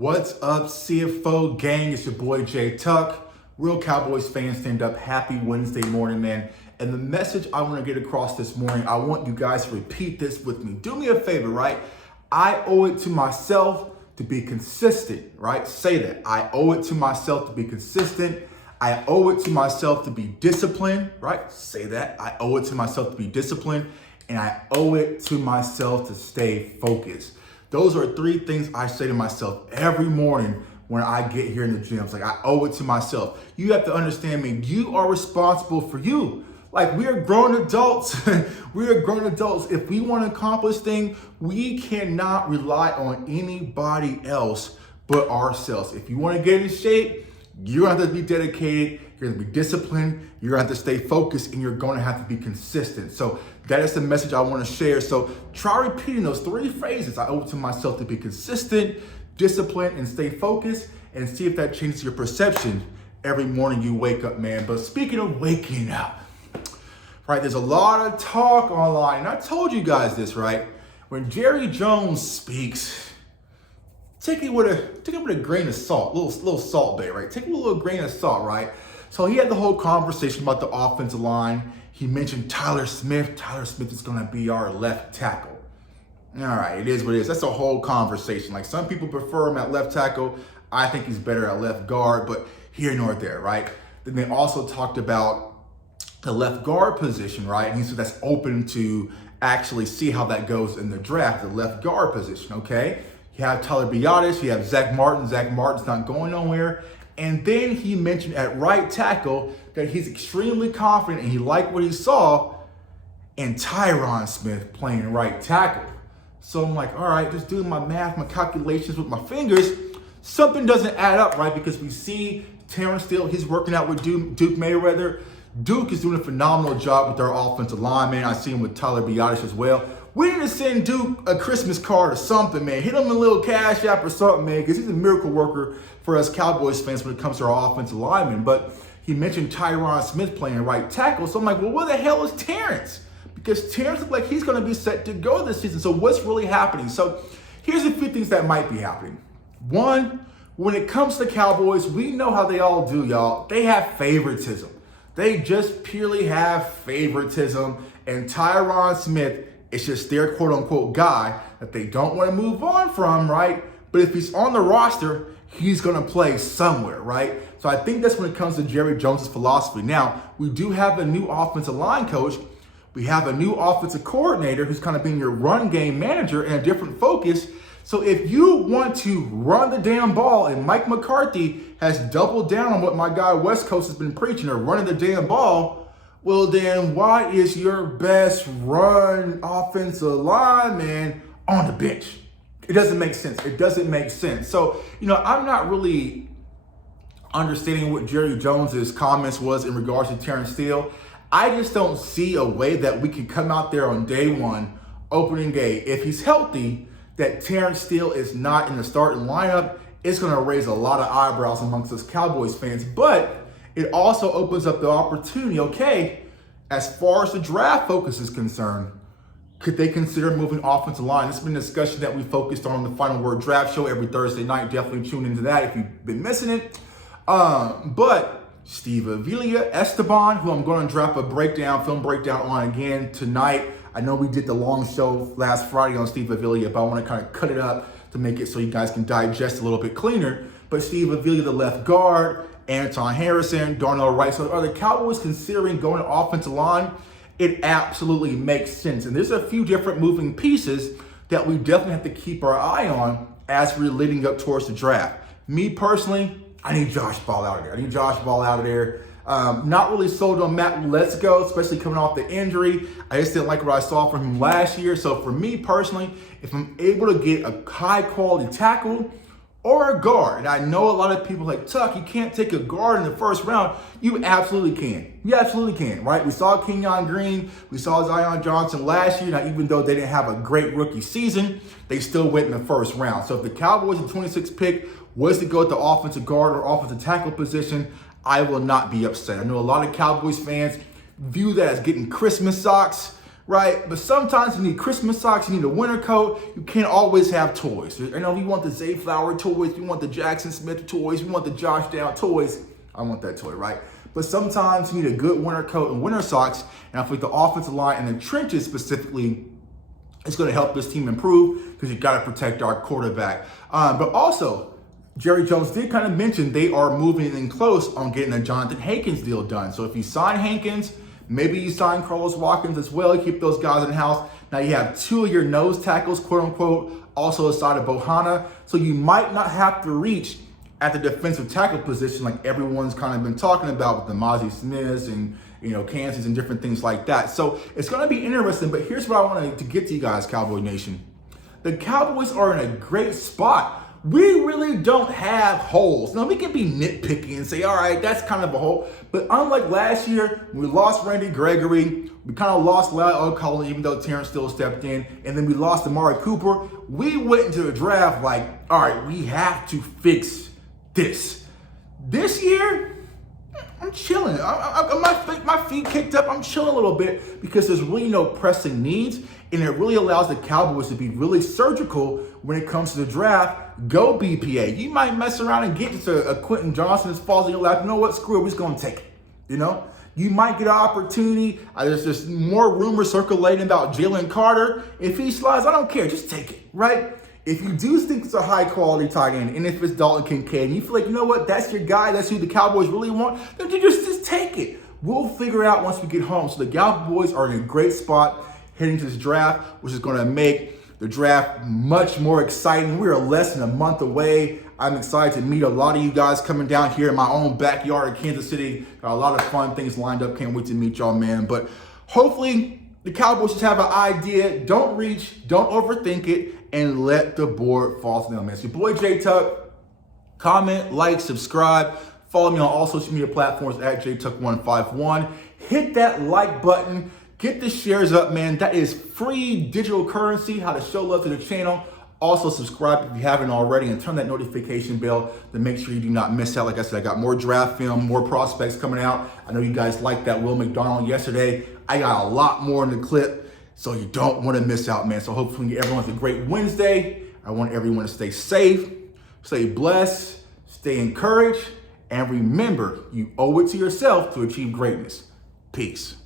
What's up, CFO gang? It's your boy Jay Tuck. Real Cowboys fans, stand up. Happy Wednesday morning, man. And the message I want to get across this morning, I want you guys to repeat this with me. Do me a favor, right? I owe it to myself to be consistent, right? Say that. I owe it to myself to be consistent. I owe it to myself to be disciplined, right? Say that. I owe it to myself to be disciplined. And I owe it to myself to stay focused. Those are three things I say to myself every morning when I get here in the gym. It's like, I owe it to myself. You have to understand me. You are responsible for you. Like, we are grown adults. We are grown adults. If we want to accomplish things, we cannot rely on anybody else but ourselves. If you want to get in shape, you're going to have to be dedicated. You're going to be disciplined. You're going to have to stay focused, and you're going to have to be consistent. So that is the message I want to share. So try repeating those three phrases. I owe it to myself to be consistent, disciplined, and stay focused, and see if that changes your perception every morning you wake up, man. But speaking of waking up, right, there's a lot of talk online. And I told you guys this, right? When Jerry Jones speaks, take it with a grain of salt, little salt bay, right? Take it with a little grain of salt, right? So he had the whole conversation about the offensive line. He mentioned Tyler Smith. Tyler Smith is going to be our left tackle. All right, it is what it is. That's a whole conversation. Like, some people prefer him at left tackle. I think he's better at left guard, but here nor there, right? Then they also talked about the left guard position, right? And he said that's open to actually see how that goes in the draft, the left guard position, okay? You have Tyler Biadasz, you have Zach Martin. Zach Martin's not going nowhere. And then he mentioned at right tackle that he's extremely confident and he liked what he saw in Tyron Smith playing right tackle. So I'm like, all right, just doing my math, my calculations with my fingers, something doesn't add up, right? Because we see Terrance Steele, he's working out with Duke Mayweather. Duke is doing a phenomenal job with their offensive line, man. I see him with Tyler Biadasz as well. We need to send Duke a Christmas card or something, man. Hit him a little cash app or something, man, because he's a miracle worker for us Cowboys fans when it comes to our offensive linemen. But he mentioned Tyron Smith playing right tackle. So I'm like, well, where the hell is Terrance? Because Terrance looks like he's going to be set to go this season. So what's really happening? So here's a few things that might be happening. One, when it comes to Cowboys, we know how they all do, y'all. They have favoritism. They just purely have favoritism. And Tyron Smith is just their quote-unquote guy that they don't want to move on from, right? But if he's on the roster, he's going to play somewhere, right? So I think that's when it comes to Jerry Jones' philosophy. Now, we do have a new offensive line coach. We have a new offensive coordinator who's kind of being your run game manager and a different focus. So if you want to run the damn ball, and Mike McCarthy has doubled down on what my guy West Coast has been preaching, or running the damn ball, well then why is your best run offensive lineman on the bench? It doesn't make sense. It doesn't make sense. So, I'm not really understanding what Jerry Jones's comments was in regards to Terrance Steele. I just don't see a way that we can come out there on day one, opening day, if he's healthy, that Terrance Steele is not in the starting lineup. It's going to raise a lot of eyebrows amongst us Cowboys fans. But it also opens up the opportunity, okay, as far as the draft focus is concerned, could they consider moving offensive line? This has been a discussion that we focused on the Final Word Draft Show every Thursday night. Definitely tune into that if you've been missing it. But Steve Avila, Esteban, who I'm going to drop a film breakdown on again tonight. I know we did the long show last Friday on Steve Avila, but I want to kind of cut it up to make it so you guys can digest a little bit cleaner. But Steve Avila, the left guard, Anton Harrison, Darnell Wright. So are the Cowboys considering going to offensive line? It absolutely makes sense. And there's a few different moving pieces that we definitely have to keep our eye on as we're leading up towards the draft. Me personally, I need Josh Ball out of there. Not really sold on Matt Letzko, especially coming off the injury. I just didn't like what I saw from him last year. So for me personally, if I'm able to get a high quality tackle or a guard, and I know a lot of people like, Tuck, you can't take a guard in the first round. You absolutely can. You absolutely can, right? We saw Kenyon Green. We saw Zion Johnson last year. Now, even though they didn't have a great rookie season, they still went in the first round. So if the Cowboys, the 26th pick, was to go at the offensive guard or offensive tackle position, I will not be upset. I know a lot of Cowboys fans view that as getting Christmas socks, right? But sometimes you need Christmas socks, you need a winter coat. You can't always have toys. I know you want the Zay Flower toys, you want the Jackson Smith toys, you want the Josh Down toys. I want that toy, right? But sometimes you need a good winter coat and winter socks. And I think the offensive line and the trenches specifically is going to help this team improve because you've got to protect our quarterback. But also, Jerry Jones did kind of mention they are moving in close on getting a Jonathan Hankins deal done. So if you sign Hankins, maybe you sign Carlos Watkins as well. You keep those guys in house. Now you have 2 of your nose tackles, quote unquote, also aside of Bohanna. So you might not have to reach at the defensive tackle position like everyone's kind of been talking about with the Mozzie Smiths and Kansas and different things like that. So it's going to be interesting, but here's what I wanted to get to you guys, Cowboy Nation. The Cowboys are in a great spot. We really don't have holes. Now, we can be nitpicky and say, all right, that's kind of a hole. But unlike last year, we lost Randy Gregory. We kind of lost Lyle O'Connell, even though Terrance Steele stepped in. And then we lost Amari Cooper. We went into the draft like, all right, we have to fix this. This year, I'm chilling. My feet kicked up. I'm chilling a little bit because there's really no pressing needs. And it really allows the Cowboys to be really surgical when it comes to the draft. Go BPA. You might mess around and get to a Quentin Johnson that falls in your lap. You know what? Screw it. We're just going to take it. You might get an opportunity. There's just more rumors circulating about Jalen Carter. If he slides, I don't care. Just take it, right? If you do think it's a high-quality tight end, and if it's Dalton Kincaid, and you feel like, you know what, that's your guy, that's who the Cowboys really want, then you just take it. We'll figure it out once we get home. So the Cowboys are in a great spot heading to this draft, which is going to make the draft much more exciting. We are less than a month away. I'm excited to meet a lot of you guys coming down here in my own backyard in Kansas City. Got a lot of fun things lined up. Can't wait to meet y'all, man. But hopefully the Cowboys just have an idea. Don't reach, don't overthink it, and let the board fall to them, man. It's your boy J Tuck. Comment, like, subscribe. Follow me on all social media platforms at JTuck151. Hit that like button. Get the shares up, man. That is free digital currency, how to show love to the channel. Also, subscribe if you haven't already and turn that notification bell to make sure you do not miss out. Like I said, I got more draft film, more prospects coming out. I know you guys liked that Will McDonald yesterday. I got a lot more in the clip, so you don't want to miss out, man. So hopefully everyone has a great Wednesday. I want everyone to stay safe, stay blessed, stay encouraged, and remember, you owe it to yourself to achieve greatness. Peace.